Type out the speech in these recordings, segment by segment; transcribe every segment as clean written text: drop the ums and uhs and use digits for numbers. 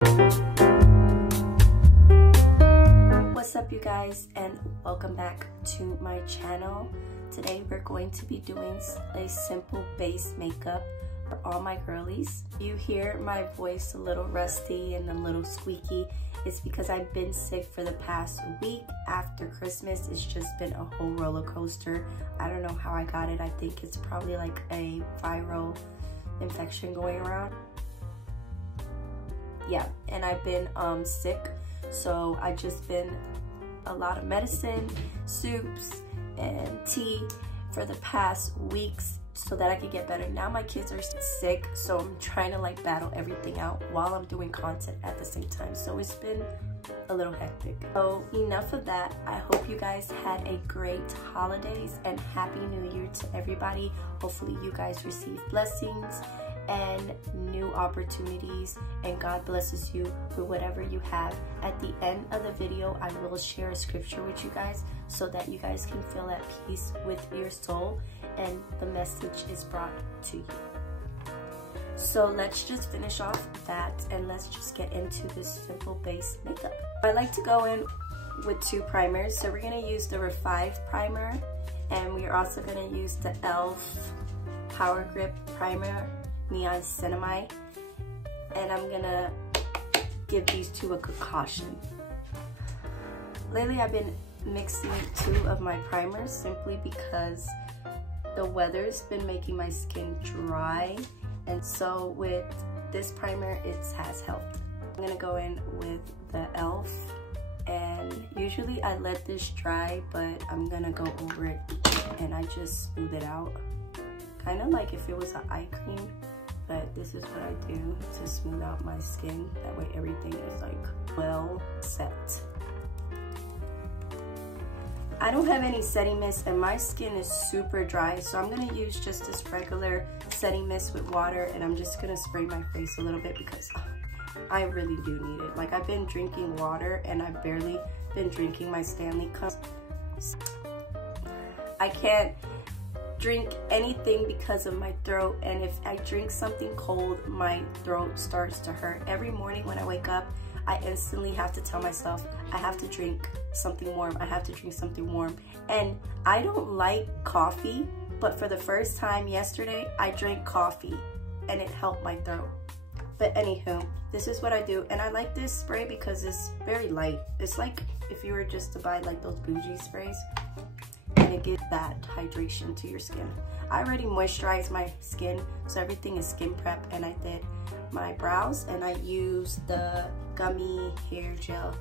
What's up, you guys, and welcome back to my channel. Today we're going to be doing a simple base makeup for all my girlies. You hear my voice a little rusty and a little squeaky. It's because I've been sick for the past week. After Christmas, it's just been a whole roller coaster. I don't know how I got it. I think it's probably like a viral infection going around. Yeah, and I've been sick, so I just been a lot of medicine, soups, and tea for the past weeks so that I could get better. Now my kids are sick, so I'm trying to like battle everything out while I'm doing content at the same time. So it's been a little hectic. So enough of that. I hope you guys had a great holidays and Happy New Year to everybody. Hopefully you guys received blessings and new opportunities, and God blesses you with whatever you have. At the end of the video, I will share a scripture with you guys so that you guys can feel at peace with your soul and the message is brought to you. So let's just finish off that and let's just get into this simple base makeup. I like to go in with two primers. So we're gonna use the Revive primer, and we're also gonna use the e.l.f. Power Grip primer, Neon Cinnamide, and I'm gonna give these two a concoction. Lately I've been mixing two of my primers simply because the weather's been making my skin dry, and so with this primer it has helped. I'm gonna go in with the e.l.f. and usually I let this dry, but I'm gonna go over it and I just smooth it out, kind of like if it was an eye cream. But this is what I do to smooth out my skin. That way everything is like well set. I don't have any setting mist and my skin is super dry, so I'm gonna use just this regular setting mist with water, and I'm just gonna spray my face a little bit because I really do need it. Like, I've been drinking water and I've barely been drinking my Stanley cup. I can't drink anything because of my throat, and if I drink something cold, my throat starts to hurt. Every morning when I wake up, I instantly have to tell myself I have to drink something warm, I have to drink something warm. And I don't like coffee, but for the first time yesterday, I drank coffee and it helped my throat. But anywho, this is what I do, and I like this spray because it's very light. It's like if you were just to buy like those bougie sprays, and it gives that hydration to your skin. I already moisturized my skin, so everything is skin prep, and I did my brows and I used the gummy hair gel,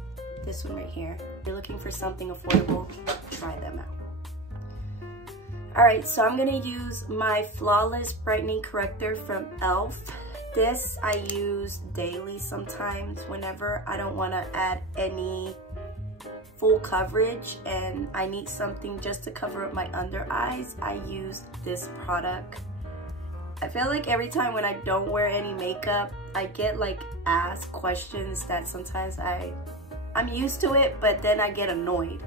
this one right here. If you're looking for something affordable, try them out. Alright, so I'm gonna use my Flawless Brightening Corrector from e.l.f. This I use daily sometimes whenever I don't want to add any full coverage and I need something just to cover up my under eyes. I use this product. I feel like every time when I don't wear any makeup, I get like asked questions that sometimes I'm used to it, but then I get annoyed.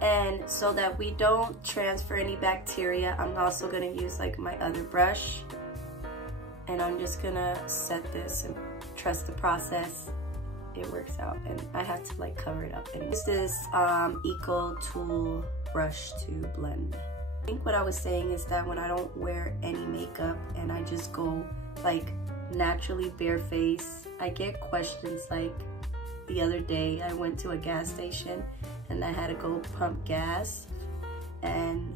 And so that we don't transfer any bacteria, I'm also gonna use like my other brush, and I'm just gonna set this and trust the process. It works out, and I have to like cover it up. And use this Eco Tool brush to blend. I think what I was saying is that when I don't wear any makeup and I just go like naturally bare face, I get questions like the other day I went to a gas station and I had to go pump gas, and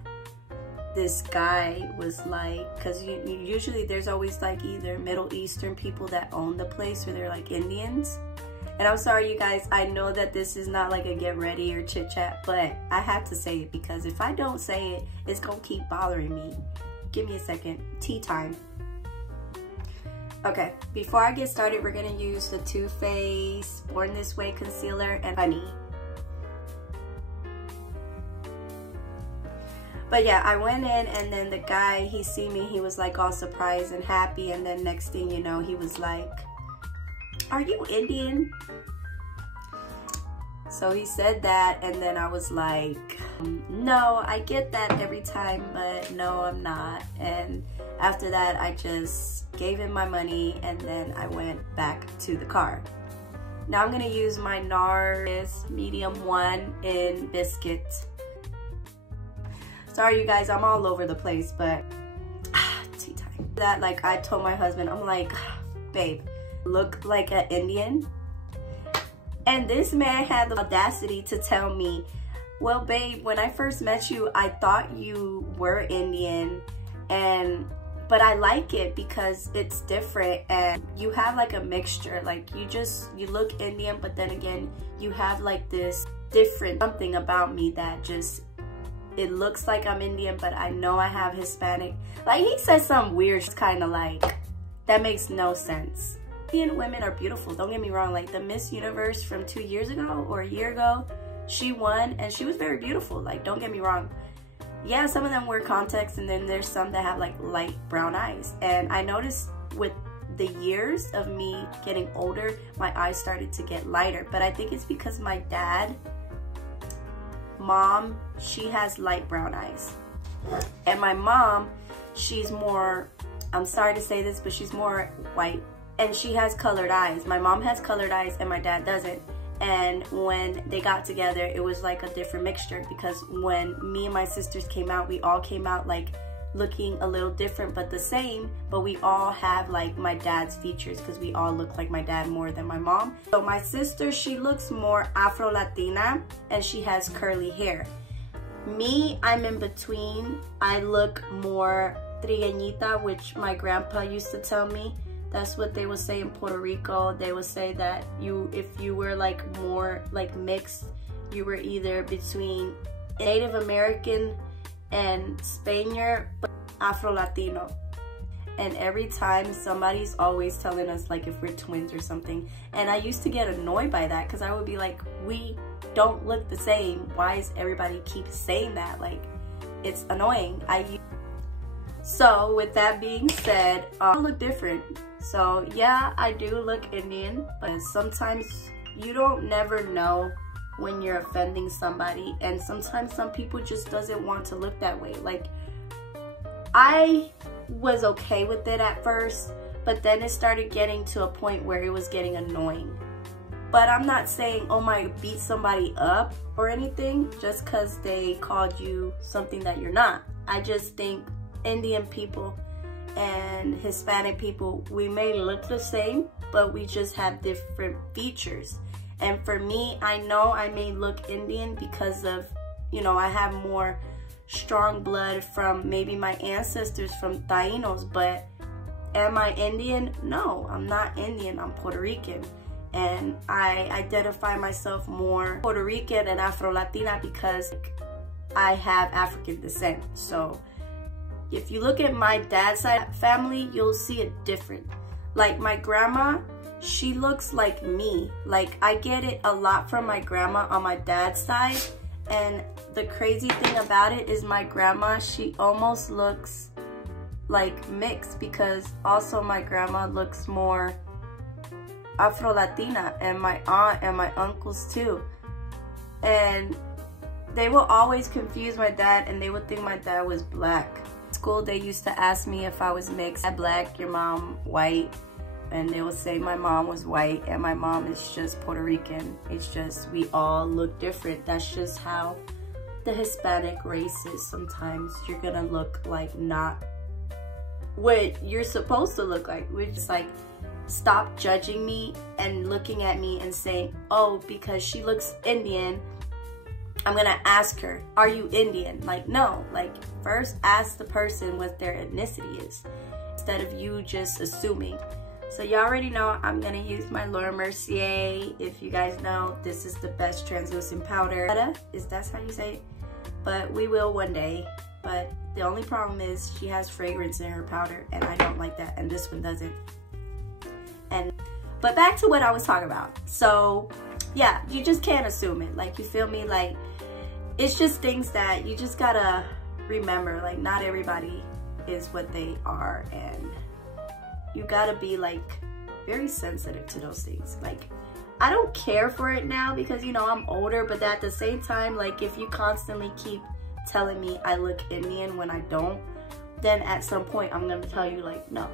this guy was like, because usually there's always like either Middle Eastern people that own the place or they're like Indians. And I'm sorry you guys, I know that this is not like a get ready or chit chat, but I have to say it because if I don't say it, it's gonna keep bothering me. Give me a second, tea time. Okay, before I get started, we're gonna use the Too Faced Born This Way Concealer and Honey. But yeah, I went in and then the guy, he see me, he was like all surprised and happy, and then next thing you know, he was like, "Are you Indian?" So he said that, and then I was like, no, I get that every time, but no, I'm not. And after that, I just gave him my money, and then I went back to the car. Now I'm gonna use my NARS medium 1 in biscuit. Sorry you guys, I'm all over the place, but tea time. That, like, I told my husband, I'm like, babe, look like an Indian. And this man had the audacity to tell me, well, babe, when I first met you, I thought you were Indian, but I like it because it's different and you have like a mixture. Like you look Indian, but then again, you have like this different something about me that just, it looks like I'm Indian, but I know I have Hispanic. Like he said something weird, kind of like, that makes no sense. Indian women are beautiful, don't get me wrong. Like the Miss Universe from 2 years ago or a year ago, she won and she was very beautiful. Like, don't get me wrong. Yeah, some of them wear contacts and then there's some that have like light brown eyes. And I noticed with the years of me getting older, my eyes started to get lighter. But I think it's because my mom, she has light brown eyes. And my mom, she's more, I'm sorry to say this, but she's more white. And she has colored eyes. My mom has colored eyes and my dad doesn't. And when they got together, it was like a different mixture, because when me and my sisters came out, we all came out like looking a little different but the same, but we all have like my dad's features because we all look like my dad more than my mom. So my sister, she looks more Afro-Latina and she has curly hair. Me, I'm in between. I look more trigueñita, which my grandpa used to tell me. That's what they would say in Puerto Rico. They would say that if you were like more like mixed, you were either between Native American and Spaniard, but Afro-Latino. And every time somebody's always telling us like if we're twins or something. And I used to get annoyed by that because I would be like, we don't look the same. Why is everybody keep saying that? Like, it's annoying. So with that being said, I look different. So yeah, I do look Indian, but sometimes you don't never know when you're offending somebody, and sometimes some people just doesn't want to look that way. Like, I was okay with it at first, but then it started getting to a point where it was getting annoying. But I'm not saying, oh my, beat somebody up or anything just because they called you something that you're not. I just think Indian people and Hispanic people, we may look the same, but we just have different features. And for me, I know I may look Indian because of, you know, I have more strong blood from maybe my ancestors from Tainos, but am I Indian? No, I'm not Indian, I'm Puerto Rican. And I identify myself more Puerto Rican and Afro-Latina because I have African descent. So if you look at my dad's side family, you'll see it different. Like my grandma, she looks like me. Like I get it a lot from my grandma on my dad's side. And the crazy thing about it is my grandma, she almost looks like mixed, because also my grandma looks more Afro-Latina, and my aunt and my uncles too. And they will always confuse my dad and they would think my dad was black. At school, they used to ask me if I was mixed. Dad black, your mom white. And they would say my mom was white and my mom is just Puerto Rican. It's just, we all look different. That's just how the Hispanic race is. Sometimes you're gonna look like not what you're supposed to look like. We're just like, stop judging me and looking at me and saying, oh, because she looks Indian, I'm gonna ask her, are you Indian? Like, no, like first ask the person what their ethnicity is instead of you just assuming. So you already know I'm gonna use my Laura Mercier. If you guys know, this is the best translucent powder. That's how you say it? But we will one day. But the only problem is she has fragrance in her powder and I don't like that, and this one doesn't. But back to what I was talking about. So yeah, you just can't assume it. Like, you feel me? Like, it's just things that you just gotta remember. Like, not everybody is what they are, and you gotta be like very sensitive to those things. Like, I don't care for it now because, you know, I'm older, but at the same time, like, if you constantly keep telling me I look Indian when I don't, then at some point I'm gonna tell you like, no,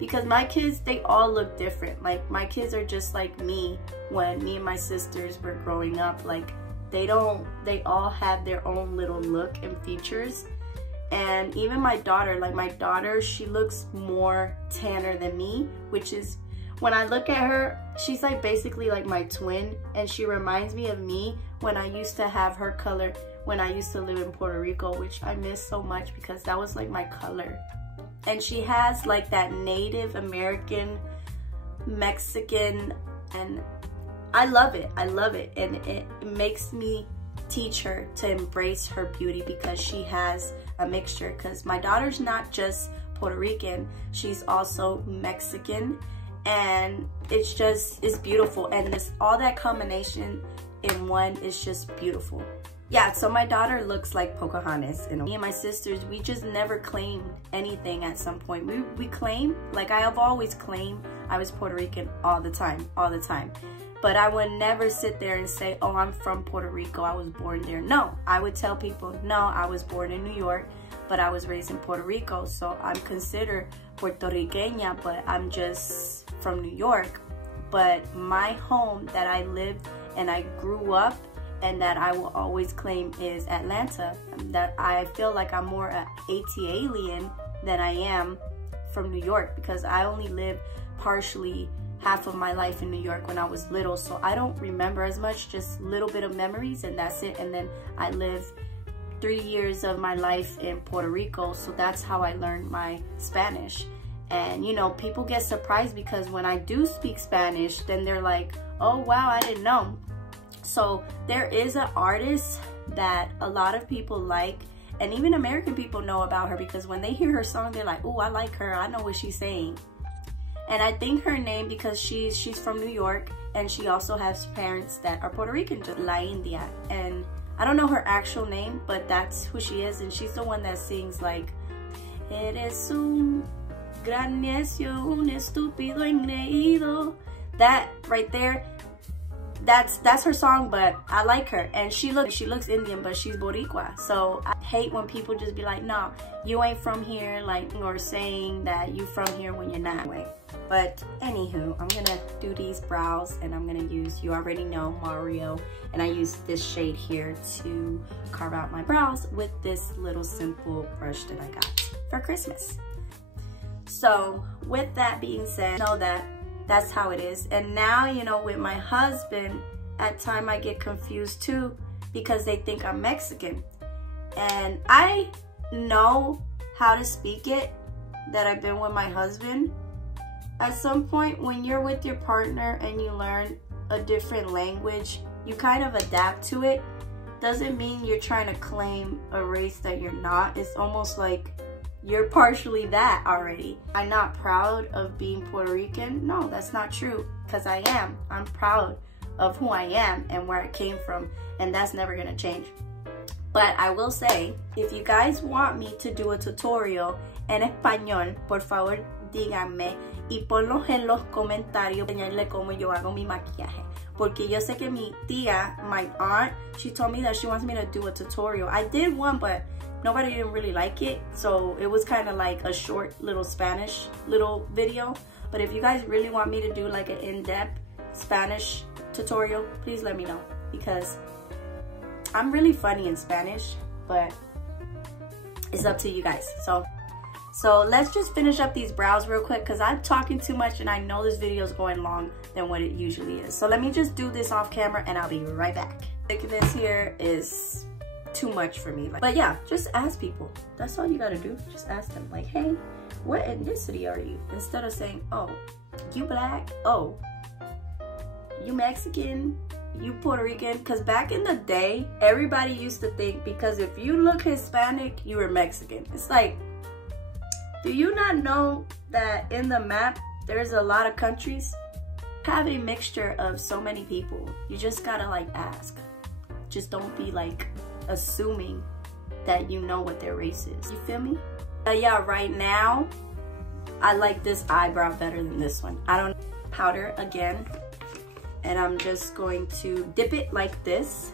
because my kids, they all look different. Like my kids are just like me when me and my sisters were growing up. Like they all have their own little look and features. And even my daughter, like my daughter, she looks more tanner than me, which is, when I look at her, she's like basically like my twin, and she reminds me of me when I used to have her color when I used to live in Puerto Rico, which I miss so much because that was like my color. And she has like that Native American, Mexican, and I love it. I love it. And it makes me teach her to embrace her beauty because she has a mixture. Because my daughter's not just Puerto Rican, she's also Mexican. And it's beautiful, and all that combination in one is just beautiful. Yeah, so my daughter looks like Pocahontas, and me and my sisters, we just never claimed anything at some point. We claim, like I have always claimed I was Puerto Rican all the time, but I would never sit there and say, oh, I'm from Puerto Rico, I was born there. No, I would tell people, no, I was born in New York, but I was raised in Puerto Rico, so I'm considered Puerto Riqueña, but I'm just from New York. But my home that I lived and I grew up and that I will always claim is Atlanta. That I feel like I'm more an AT-alien than I am from New York, because I only lived partially half of my life in New York when I was little, so I don't remember as much, just little bit of memories, and that's it. And then I lived 3 years of my life in Puerto Rico, so that's how I learned my Spanish. And you know, people get surprised because when I do speak Spanish, then they're like, oh wow, I didn't know. So there is an artist that a lot of people like, and even American people know about her, because when they hear her song, they're like, oh, I like her, I know what she's saying. And I think her name, because she's from New York, and she also has parents that are Puerto Rican, La India. And I don't know her actual name, but that's who she is, and she's the one that sings like, eres un gran necio, un estúpido engreído. That right there, that's her song, but I like her. And she looks Indian, but she's Boricua. So I hate when people just be like, no, you ain't from here, like, or saying that you from here when you're not. But anywho, I'm gonna do these brows, and I'm gonna use, you already know, Mario, and I use this shade here to carve out my brows with this little simple brush that I got for Christmas. So with that being said, know that that's how it is. And now, you know, with my husband, at time I get confused too, because they think I'm Mexican. And I know how to speak it, that I've been with my husband. At some point when you're with your partner and you learn a different language, you kind of adapt to it. Doesn't mean you're trying to claim a race that you're not. It's almost like you're partially that already. I'm not proud of being Puerto Rican. No, that's not true, because I am. I'm proud of who I am and where I came from, and that's never gonna change. But I will say, if you guys want me to do a tutorial en español, por favor, díganme y ponlos en los comentarios, enseñarle cómo yo hago mi maquillaje. Porque yo sé que mi tía, my aunt, she told me that she wants me to do a tutorial. I did one, but nobody didn't really like it, so it was kind of like a short little Spanish little video. But if you guys really want me to do like an in-depth Spanish tutorial, please let me know, because I'm really funny in Spanish, but it's up to you guys. So let's just finish up these brows real quick, because I'm talking too much and I know this video is going long than what it usually is. So let me just do this off camera and I'll be right back. Thickness here is too much for me. But yeah, just ask people. That's all you gotta do. Just ask them, like, hey, what ethnicity are you? Instead of saying, oh, you black, oh, you Mexican, you Puerto Rican. Because back in the day, everybody used to think because if you look Hispanic, you were Mexican. It's like, do you not know that in the map there's a lot of countries? Have a mixture of so many people. You just gotta like ask. Just don't be like assuming that you know what their race is. You feel me? Yeah, right now I like this eyebrow better than this one. I don't powder again, and I'm just going to dip it like this.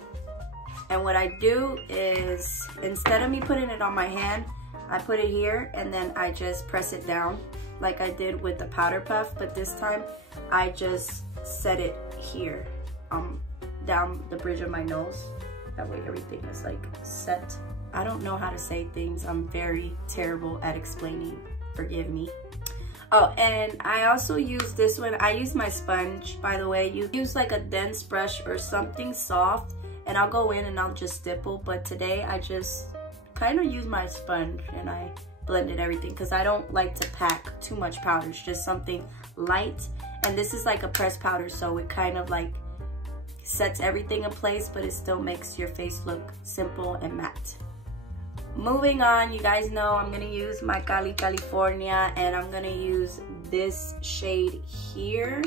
And what I do is, instead of me putting it on my hand, I put it here and then I just press it down like I did with the powder puff, but this time I just set it here, down the bridge of my nose. That way everything is like set. I don't know how to say things. I'm very terrible at explaining. Forgive me. Oh, and I also use this one. I use my sponge, by the way. You use like a dense brush or something soft, and I'll go in and I'll just stipple. But today I just kind of use my sponge and I blended everything because I don't like to pack too much powder. It's just something light. And this is like a pressed powder, so it kind of like sets everything in place, but it still makes your face look simple and matte. Moving on, you guys know I'm gonna use my California, and I'm gonna use this shade here,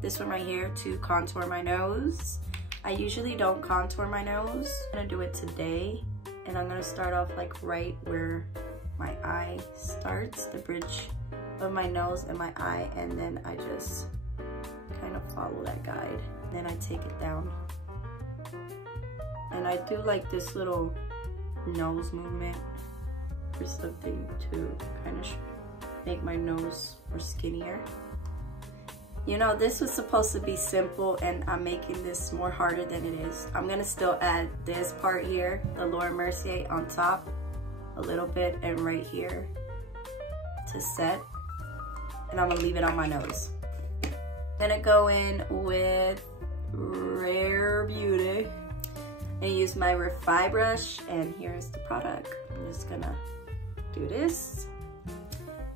this one right here, to contour my nose. I usually don't contour my nose. I'm gonna do it today, and I'm gonna start off like right where my eye starts, the bridge of my nose and my eye, and then I just kind of follow that guide. Then I take it down, and I do like this little nose movement or something to kind of make my nose more skinnier. You know, this was supposed to be simple, and I'm making this more harder than it is. I'm gonna still add this part here, the Laura Mercier on top a little bit, and right here to set, and I'm gonna leave it on my nose. Gonna go in with Rare Beauty and use my Refi brush, and here's the product. I'm just gonna do this,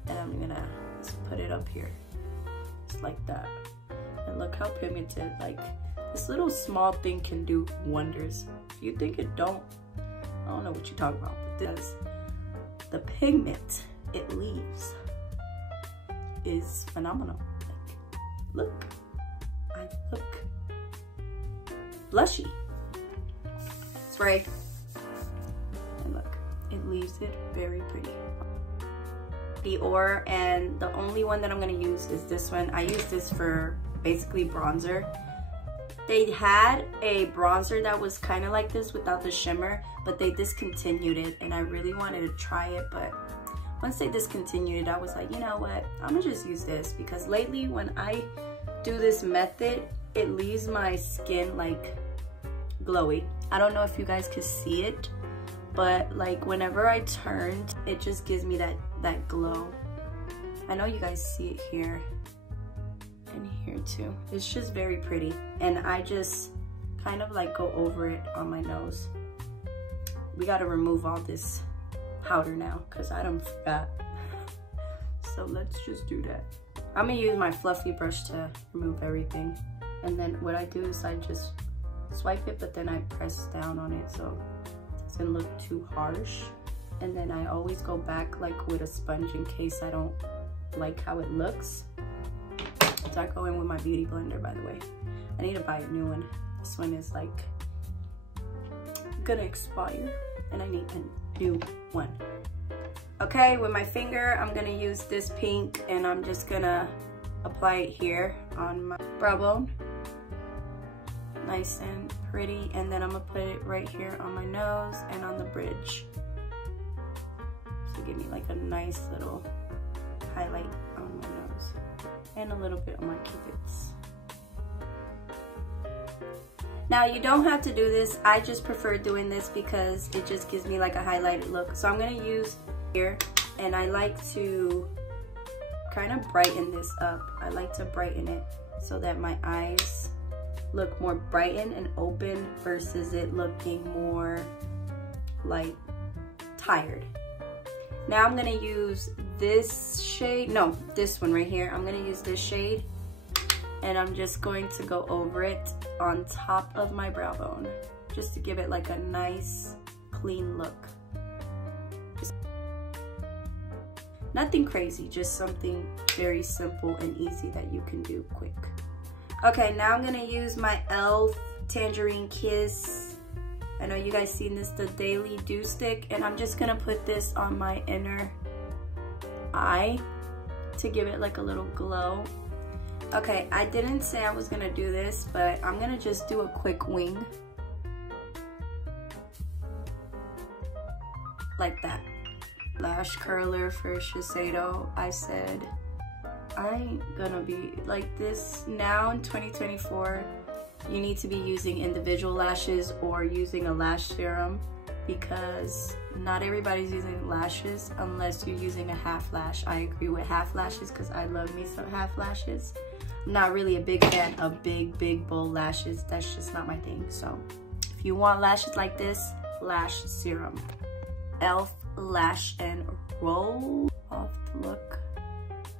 and I'm gonna just put it up here, just like that. And look how primitive, like this little small thing can do wonders. If you think it don't, I don't know what you're talking about, but this, the pigment it leaves is phenomenal. Like, look, I look blushy. Spray, and look, it leaves it very pretty. Dior, and the only one that I'm gonna use is this one. I use this for basically bronzer. They had a bronzer that was kind of like this without the shimmer, but they discontinued it, and I really wanted to try it, but once they discontinued it, I was like, you know what, I'm gonna just use this, because lately when I do this method, it leaves my skin like glowy. I don't know if you guys could see it, but like whenever I turned, it just gives me that glow. I know you guys see it here and here too. It's just very pretty, and I just kind of like go over it on my nose. We got to remove all this powder now because I done forgot. So let's just do that. I'm gonna use my fluffy brush to remove everything, and then what I do is I just swipe it, but then I press down on it so it doesn't look too harsh. And then I always go back like with a sponge in case I don't like how it looks. So I go in with my beauty blender, by the way. I need to buy a new one. This one is like gonna expire, and I need a new one. Okay, with my finger, I'm gonna use this pink, and I'm just gonna apply it here on my brow bone. Nice and pretty, and then I'm gonna put it right here on my nose and on the bridge. So give me like a nice little highlight on my nose and a little bit on my cupids. Now you don't have to do this. I just prefer doing this because it just gives me like a highlighted look. So I'm gonna use here, and I like to kind of brighten this up. I like to brighten it so that my eyes look more brightened and open versus it looking more like tired. Now I'm gonna use this shade, no, this one right here. I'm gonna use this shade, and I'm just going to go over it on top of my brow bone just to give it like a nice clean look. Nothing crazy, just something very simple and easy that you can do quick. Okay, now I'm gonna use my e.l.f. Tangerine Kiss. I know you guys seen this, the Daily Dew Stick, and I'm just gonna put this on my inner eye to give it like a little glow. Okay, I didn't say I was gonna do this, but I'm gonna just do a quick wing. Like that. Lash curler for Shiseido, I said. I ain't gonna be like this. Now in 2024, you need to be using individual lashes or using a lash serum, because not everybody's using lashes unless you're using a half lash. I agree with half lashes because I love me some half lashes. I'm not really a big fan of big bold lashes. That's just not my thing. So if you want lashes like this, lash serum. e.l.f. Lash and Roll Off Look.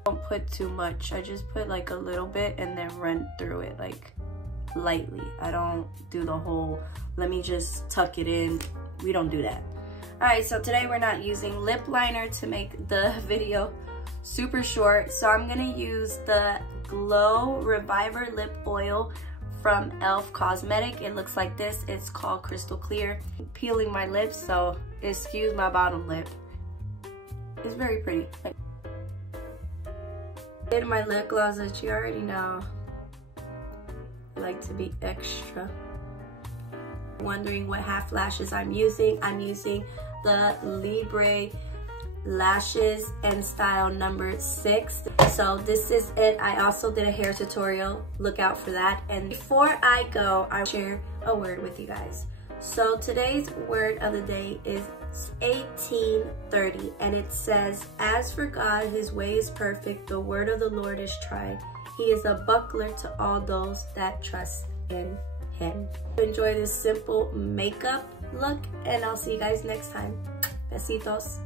Don't put too much. I just put like a little bit and then run through it like lightly. I don't do the whole, let me just tuck it in. We don't do that. Alright, so today we're not using lip liner to make the video super short. So I'm gonna use the Glow Reviver Lip Oil from e.l.f. Cosmetic. It looks like this. It's called Crystal Clear. Peeling my lips, so excuse my bottom lip. It's very pretty. Did my lip gloss that you already know. I like to be extra. Wondering what half lashes I'm using. I'm using the Lybre lashes and style number 6. So this is it. I also did a hair tutorial. Look out for that. And before I go, I'll share a word with you guys. So today's word of the day is 1830, and it says, as for God, his way is perfect, the word of the Lord is tried. He is a buckler to all those that trust in him. Enjoy this simple makeup look, and I'll see you guys next time. Besitos.